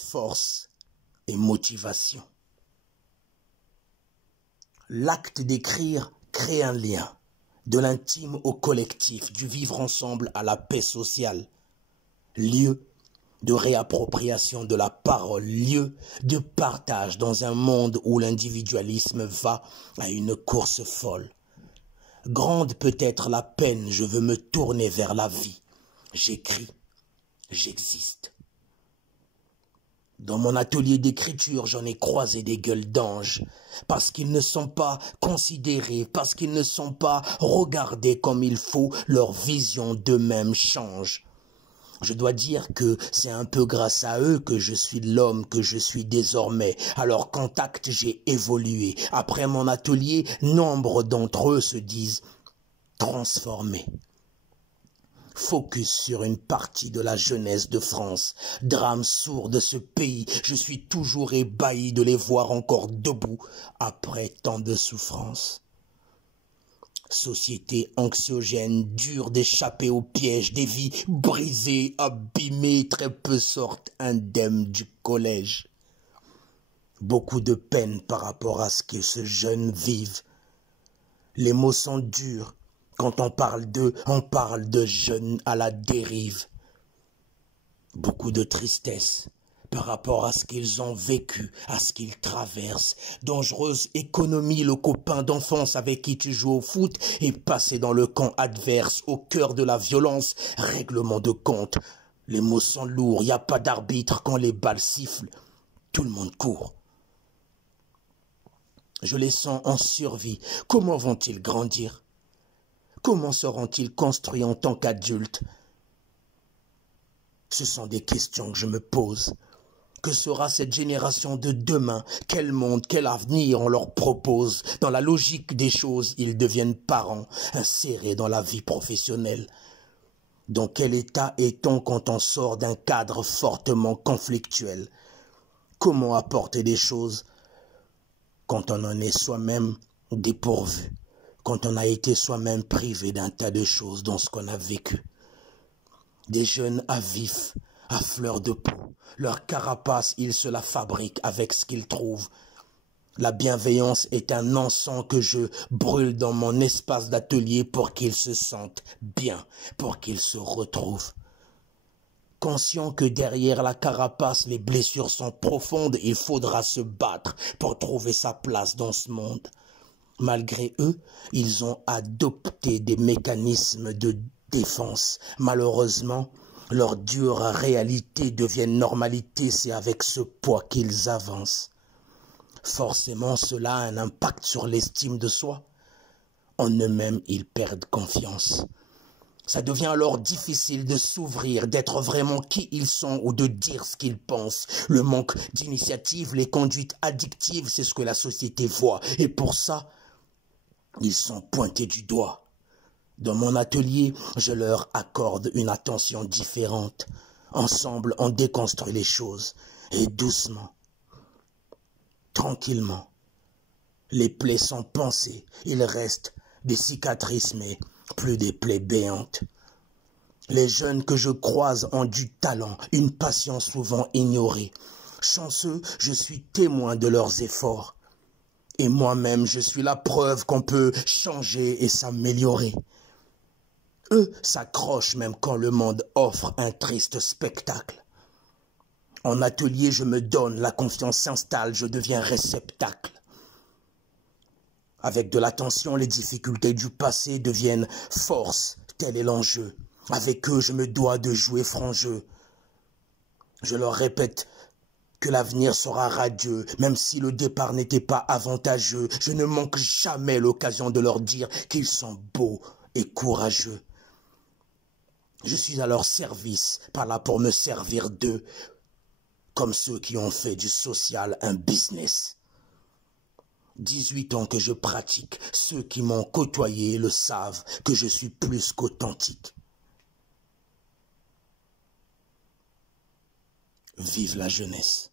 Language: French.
force et motivation. L'acte d'écrire crée un lien, de l'intime au collectif, du vivre ensemble à la paix sociale. Lieu de réappropriation de la parole, lieu de partage dans un monde où l'individualisme va à une course folle. Grande peut être la peine, je veux me tourner vers la vie. J'écris, j'existe. Dans mon atelier d'écriture, j'en ai croisé des gueules d'anges, parce qu'ils ne sont pas considérés, parce qu'ils ne sont pas regardés comme il faut, leur vision d'eux-mêmes change. Je dois dire que c'est un peu grâce à eux que je suis l'homme que je suis désormais. À leur contact, j'ai évolué. Après mon atelier, nombre d'entre eux se disent transformés. Focus sur une partie de la jeunesse de France. Drame sourd de ce pays, je suis toujours ébahi de les voir encore debout après tant de souffrances. Société anxiogène, dure d'échapper au piège, des vies brisées, abîmées, très peu sortent indemnes du collège. Beaucoup de peine par rapport à ce que ces jeunes vivent. Les mots sont durs. Quand on parle d'eux, on parle de jeunes à la dérive. Beaucoup de tristesse par rapport à ce qu'ils ont vécu, à ce qu'ils traversent. Dangereuse économie, le copain d'enfance avec qui tu joues au foot est passé dans le camp adverse, au cœur de la violence, règlement de compte. Les mots sont lourds, il n'y a pas d'arbitre quand les balles sifflent. Tout le monde court. Je les sens en survie. Comment vont-ils grandir? Comment seront-ils construits en tant qu'adultes? Ce sont des questions que je me pose. Que sera cette génération de demain? Quel monde, quel avenir on leur propose? Dans la logique des choses, ils deviennent parents, insérés dans la vie professionnelle. Dans quel état est-on quand on sort d'un cadre fortement conflictuel? Comment apporter des choses quand on en est soi-même dépourvu? Quand on a été soi-même privé d'un tas de choses dans ce qu'on a vécu? Des jeunes à vif, à fleur de peau. Leur carapace, ils se la fabriquent avec ce qu'ils trouvent. La bienveillance est un encens que je brûle dans mon espace d'atelier pour qu'ils se sentent bien, pour qu'ils se retrouvent. Conscient que derrière la carapace, les blessures sont profondes, il faudra se battre pour trouver sa place dans ce monde. Malgré eux, ils ont adopté des mécanismes de défense. Malheureusement, leur dure réalité devient normalité, c'est avec ce poids qu'ils avancent. Forcément, cela a un impact sur l'estime de soi. En eux-mêmes, ils perdent confiance. Ça devient alors difficile de s'ouvrir, d'être vraiment qui ils sont ou de dire ce qu'ils pensent. Le manque d'initiative, les conduites addictives, c'est ce que la société voit. Et pour ça, ils sont pointés du doigt. Dans mon atelier, je leur accorde une attention différente. Ensemble, on déconstruit les choses. Et doucement, tranquillement, les plaies sont pansées. Il reste des cicatrices, mais plus des plaies béantes. Les jeunes que je croise ont du talent, une passion souvent ignorée. Chanceux, je suis témoin de leurs efforts. Et moi-même, je suis la preuve qu'on peut changer et s'améliorer. Eux s'accrochent même quand le monde offre un triste spectacle. En atelier, je me donne, la confiance s'installe, je deviens réceptacle. Avec de l'attention, les difficultés du passé deviennent force, tel est l'enjeu. Avec eux, je me dois de jouer franc jeu. Je leur répète que l'avenir sera radieux, même si le départ n'était pas avantageux. Je ne manque jamais l'occasion de leur dire qu'ils sont beaux et courageux. Je suis à leur service, pas là pour me servir d'eux, comme ceux qui ont fait du social un business. 18 ans que je pratique, ceux qui m'ont côtoyé le savent que je suis plus qu'authentique. Vive la jeunesse!